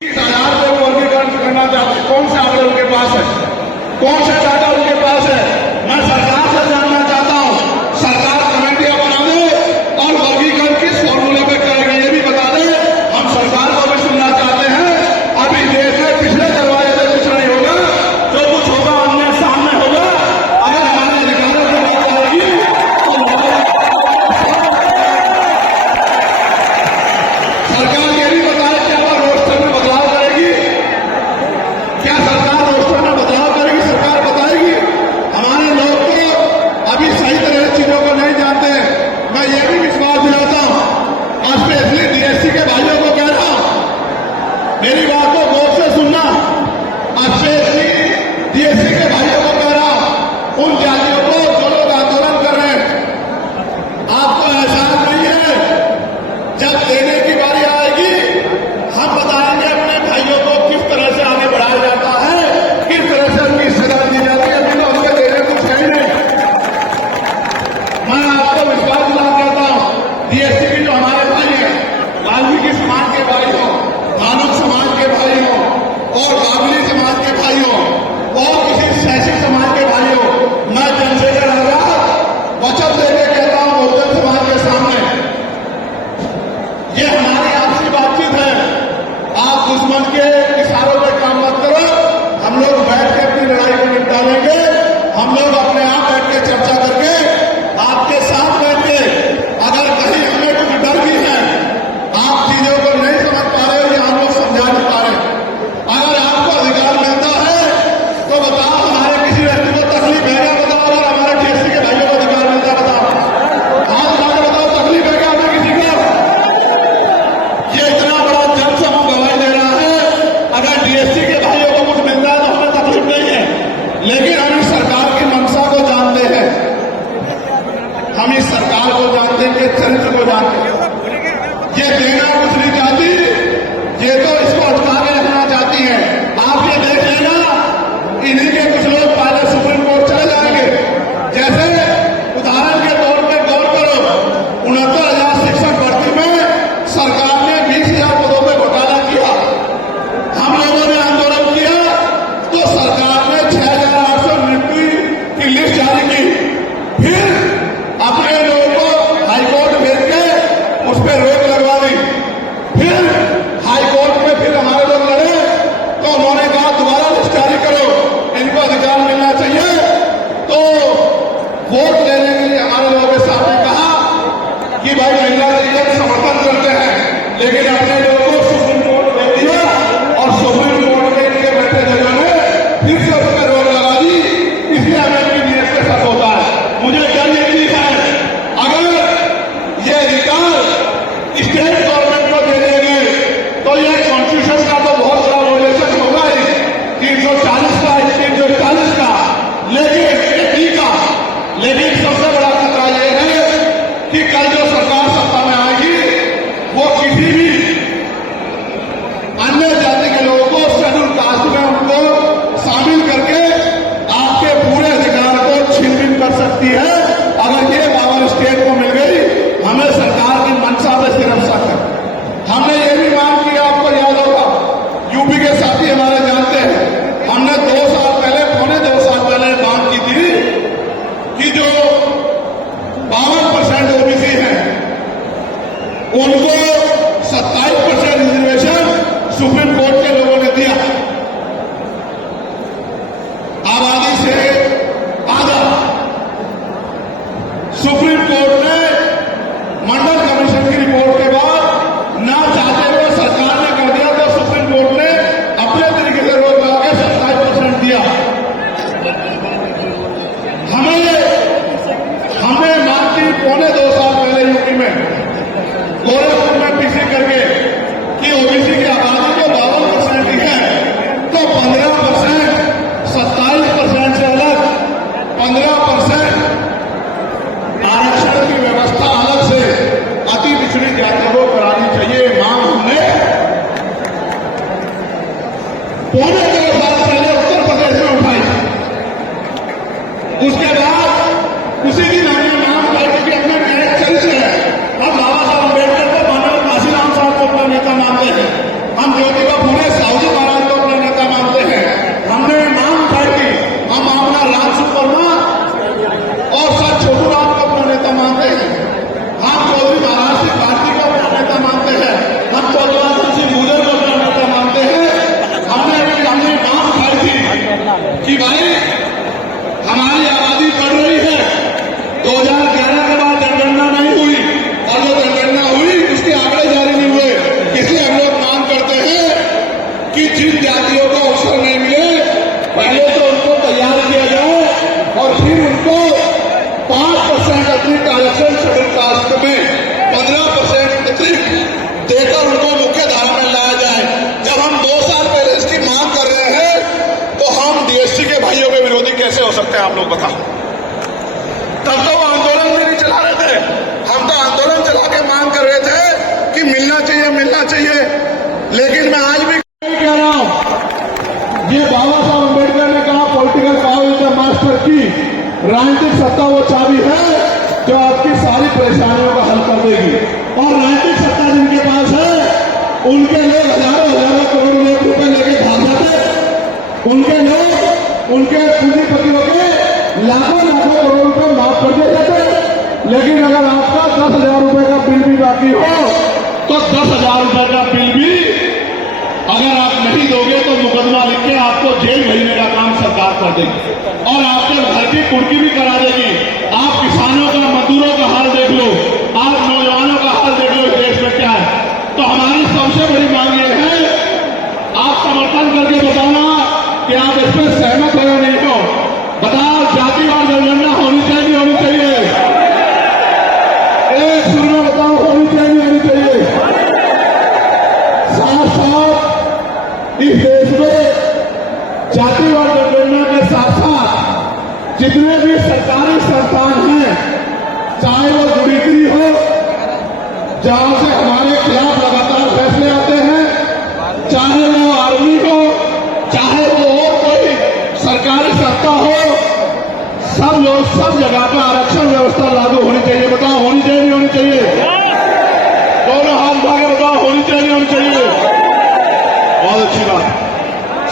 आधार पे वो वर्गीकरण करना चाहते, कौन से आंकड़े उनके पास है, कौन से डाटा उनके पास है। मैं सरकार से जानना चाहता हूं, सरकार कमेटियां बना दे और वर्गीकरण किस फॉर्मूले पे करेगी ये भी बता दे। हम सरकार को भी सुनना चाहते हैं। अभी देश में पिछले दरवाजे से कुछ नहीं होगा, जो कुछ होगा आमने सामने होगा। अगर हमारे अधिकारों की बात आएगी तो सरकार ये भी बताए कि अब रोस्टर में बदलाव करेगी। क्या सरकार रोस्टर में बदलाव करेगी? सरकार बताएगी। हमारे लोग तो अभी सही तरह चीजों को नहीं जानते। मैं ये भी विश्वास दिलाता हूं, और स्पेशली डीएससी के भाइयों को कह रहा हूं, मेरी बात को गौर से सुनना। और स्पेशली डीएससी के भाइयों को कह रहा हूं, उन जातियों को जो लोग आंदोलन कर रहे हैं, आपको एहसास नहीं है, जब देने की बारी आएगी हम बताएंगे अपने भाइयों को किस तरह से आगे बढ़ाया जाता है, किस तरह से उनकी हिस्सेदारी दी जाती है। अभी तो हमें देने कुछ है ही नहीं। मैं आपको विश्वास दिला देता हूं, डीएससी की जो हमारे भाई हैं, वाल्मीकि समाज के भाई हो, मानव समाज के भाई हो, और बाबली समाज के भाई हो, और किसी शैक्षिक समाज के भाई हो, मैं चंद्रशेखर आजाद वचन देकर कहता हूं बहुजन समाज के सामने, ये हमारी आपसी बातचीत है। आप दुश्मन के इशारों पे काम मत करो। हम लोग बैठ के अपनी लड़ाई को निपटा लेंगे। हम लोग अपने आप बैठ के चर्चा करके आपके साथ बैठ के, अगर कहीं हमें कुछ डर भी है, आप चीजों को नहीं समझ पा रहे हो या हम लोग समझा नहीं पा रहे, अगर आपको अधिकार मिलता है तो बताओ, हमारे किसी व्यक्ति को तकलीफ है क्या? बताओ। अगर हमारे डीएससी के भाइयों को अधिकार मिलता है, बताओ। हाथ उठा के बताओ, तकलीफ है क्या हमें किसी को? ये इतना बड़ा जनसमूह गवाही दे रहा है, अगर डीएससी के भाइयों को कुछ मिलता है तो हमें तकलीफ नहीं है। लेकिन हम इस सरकार की मंशा को जानते हैं, हम इस सरकार को जानते हैं, के चरित्र को जानते हैं। ये देना कुछ नहीं चाहती, ये तो इसको अटका के रखना चाहती है। आप ये देख लेना, इन्हीं के कुछ लोग पहले सुप्रीम कोर्ट चले जाएंगे। जैसे उदाहरण के तौर पर गौर करो, 69,000 शिक्षक भर्ती में सरकार ने 20,000 पदों पर घोटाला किया। हम लोगों ने आंदोलन किया तो सरकार ने 6,890 की लिस्ट जारी की। फिर अपने लोगों को हाईकोर्ट भेज के उस पर रोक लगवा दी। फिर हाईकोर्ट में फिर हमारे लोग लड़े तो उन्होंने कहा दोबारा लिस्ट जारी करो, इनको अधिकार मिलना चाहिए। तो वोट लेने के लिए हमारे लोगों के साथ ने कहा कि भाई महिला लीग समर्थन करते हैं, लेकिन अपने लोगों को सुप्रीम कोर्ट भेज दिया और सुप्रीम कोर्ट में इनके बैठे जजों ने फिर से उस पर रोक लगा दी। इसलिए हमें अपनी नीयत के साथ होता है। मुझे क्या यकीन है, अगर ये अधिकार स्टेट गवर्नमेंट को दे देंगे तो ये कॉन्स्टिट्यूशन का तो बहुत बड़ा वोलेशन होगा ही, 340 का, 340 का, लेकिन लेकिन सबसे बड़ा खतरा ये है कि कल जो सरकार सत्ता में आएगी वो किसी भी अन्य जाति के लोगों को शेड्यूल कास्ट में उनको शामिल करके आपके पूरे अधिकार को छीन-बीन कर सकती है। अगर ये पावर स्टेट को मिल गई, हमें सरकार की मंशा पे सिर्फ शक है। हमने ये भी मांग की, आपको याद होगा, यूपी के साथी हमारे जानते हैं, हमने 2 साल पहले, पौने 2 साल पहले मांग की थी कि जो 52% ओबीसी हैं उनको 27% रिजर्वेशन सुप्रीम कोर्ट के लोगों ने दिया। आबादी से आधा सुप्रीम कोर्ट ने मंडल कमीशन की रिपोर्ट के बाद ना चाहते हुए सरकार ने कर दिया, तो सुप्रीम कोर्ट ने अपने तरीके से रोक लगा के 27% दिया। हमने मांग की पौने 2 साल पहले यूपी में, गोरखपुर में पीसी करके कि ओबीसी की आबादी को 52% ही है तो 15%, 27% से अलग 15% आरक्षण की व्यवस्था अलग से अति पिछड़ी जातियों को करानी चाहिए। मांग हमने पौने 2 साल पहले उत्तर प्रदेश में उठाई। उसके बाद उसी दिन हमने नाम पार्टी के अपने मेरे चरित्र है। हम बाबा साहब अम्बेडकर को मानव काशीराम साहब को अपना नेता मानते हैं, हम ज्योतिबा फुले कि जिन जातियों को अवसर नहीं मिले पहले तो उनको तैयार किया जाए और फिर उनको 5% अतिरिक्त आरक्षण शेड्यूल कास्ट में 15% अतिरिक्त देकर उनको मुख्य धारा में लाया जाए। जब हम 2 साल पहले इसकी मांग कर रहे हैं तो हम डीएससी के भाइयों के विरोधी कैसे हो सकते हैं, आप लोग बताओ। तब तो वो आंदोलन भी नहीं चला रहे थे, हम तो आंदोलन चला के मांग कर रहे थे कि मिलना चाहिए मिलना चाहिए। लेकिन मैं आज भी कह रहा हूं, ये बाबा साहब अम्बेडकर ने कहा political power is the master की, राजनीतिक सत्ता वो चाबी है जो आपकी सारी परेशानियों का हल कर देगी। और राजनीतिक सत्ता जिनके पास है उनके लोग हजारों करोड़ रुपए लेके भाग जाते, उनके लोग उनके पूंजीपतियों के लाखों करोड़ रुपए माफ कर दिए जाते। लेकिन अगर आपका 10,000 रुपए का बिल भी बाकी हो तो 10,000 रुपए का बिल भी अगर आप नहीं दोगे तो मुकदमा लिख के आपको जेल भेजने का काम सरकार कर देगी और आपके घर की कुर्की भी करा देगी। आप किसानों का, मजदूरों का हाल देख लो, आप नौजवानों का हाल देख लो, इस देश में क्या है। तो हमारी सबसे बड़ी मांग ये है, आप समर्थन करके बताना कि आप इस पर सहमत हो या नहीं हो। बताओ, जातिवार जनगणना होनी चाहिए, होनी चाहिए? एक सुर में बताओ, होनी चाहिए, होनी चाहिए? साथ साथ इस देश में जातिवार जनगणना के साथ साथ जितने भी सरकारी संस्थान हैं, चाहे वो जुडिशरी हो जहां से हमारे खिलाफ लगातार फैसले आते हैं, चाहे वो आर्मी हो, चाहे वो और कोई सरकारी संस्था हो, सब जगह पर आरक्षण व्यवस्था लागू होनी चाहिए। बताओ, होनी चाहिए नहीं होनी चाहिए? दोनों हाथ भागे बताओ, होनी चाहिए होनी चाहिए? बहुत अच्छी बात।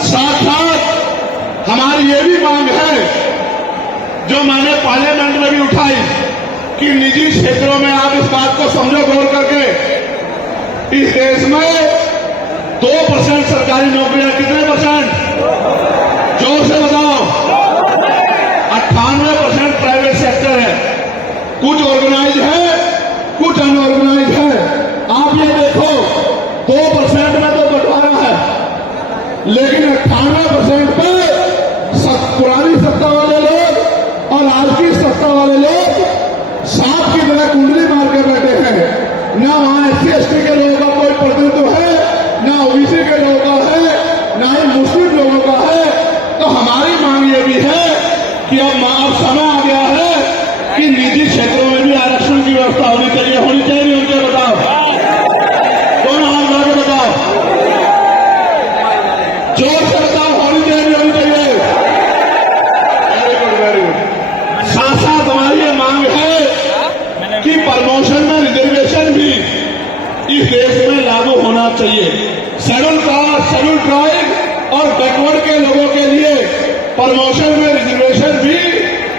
साथ साथ हमारी ये भी मांग है जो मैंने पार्लियामेंट में भी उठाई कि निजी क्षेत्रों में आप इस बात को समझो गौर करके, इस देश में 2% सरकारी नौकरियां, कितने परसेंट? जोर से बताओ। 98% प्राइवेट सेक्टर है, कुछ ऑर्गेनाइज है, कुछ अनऑर्गेनाइज है। आप ये देखो, 2% में तो बंटवारा है, लेकिन 98% पे पुरानी सत्ता वाले लोग और आज की सत्ता वाले लोग सांप की तरह कुंडली मार के बैठे हैं। ना वहां SC/ST के लोगों का कोई प्रतिनिधित्व है, ना OBC के लोगों का है, ना ही मुस्लिम लोगों का है। तो हमारी मांग ये भी है कि अब समय आ गया है कि निजी क्षेत्रों में भी आरक्षण की व्यवस्था होनी चाहिए, होनी चाहिए नहीं होनी चाहिए? बताओ, दोनों हाथ लगा के बताओ, जोर से बताओ, होनी चाहिए नहीं होनी चाहिए? Very good, very good. साथ साथ हमारी ये मांग है कि प्रमोशन में रिजर्वेशन भी इस देश में लागू होना चाहिए। शेड्यूल कास्ट, शेड्यूल ट्राइब और बैकवर्ड के लोगों के लिए प्रमोशन में रिजर्वेशन भी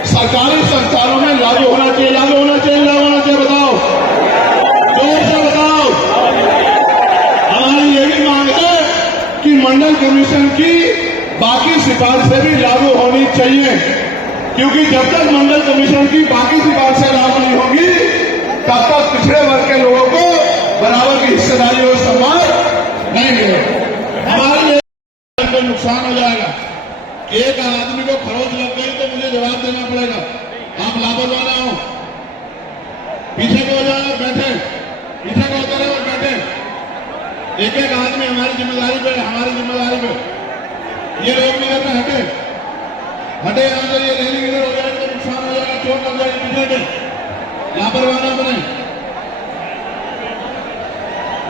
सरकारी संस्थानों में लागू होना चाहिए, लागू होना चाहिए, लागू होना चाहिए? बताओ, जोर से बताओ। हमारी ये भी मांग है कि मंडल कमीशन की बाकी सिफारिशें भी लागू होनी चाहिए, क्योंकि जब तक मंडल कमीशन की बाकी सिफारिशें लागू नहीं होंगी तब तक पिछड़े वर्ग के लोगों को बराबर की हिस्सेदारी और सम्मान नहीं मिलेगा। हमारे को नुकसान हो जाएगा। एक आदमी को खरोच लग गई तो मुझे जवाब देना पड़ेगा, आप लापरवाह ना हो। पीछे को हो जाए और बैठे, पीछे को होते रहे और बैठे। एक एक आदमी हमारी जिम्मेदारी पे, हमारी जिम्मेदारी पे। ये लोग इधर में हटे, हटे यहां से। ये रेलिंग इधर हो जाए तो नुकसान हो जाएगा, चोट लग जाएगी पीछे में। लापरवाह ना बने,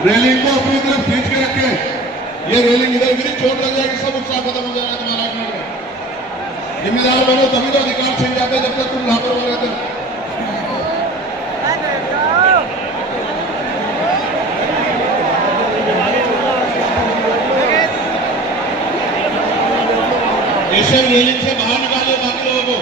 रेलिंग को अपनी तरफ खींच के रखे। ये रेलिंग इधर गिरी, चोट लग जाएगी, सब उत्साह खत्म हो जाएगा तुम्हारा। एक मिनट में जिम्मेदार बनो, तभी तो अधिकार छिन जाते जब तक तुम लापरवाह रहते। इसे रेलिंग से बाहर निकाले बाकी लोगों को।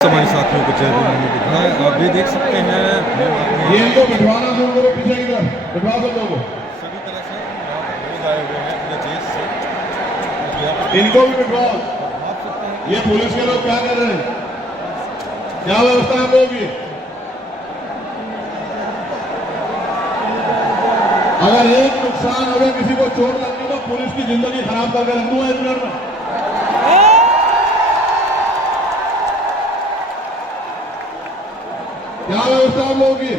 हमारे साथियों को जय बोलने में लिखा है। आप ये देख सकते हैं, ये इनको बिठवाना शुरू करो, पीछे की तरफ बिठवा दो लोगों को। सभी तरह से लोग आए हुए हैं अपने देश से, इनको भी बिठवाओ। आप सकते हैं ये पुलिस के लोग क्या कर रहे हैं? क्या व्यवस्था है होगी? अगर एक नुकसान अगर किसी को चोट लगती तो पुलिस की जिंदगी खराब करके रख दूंगा 1 मिनट में। क्या व्यवस्था होगी?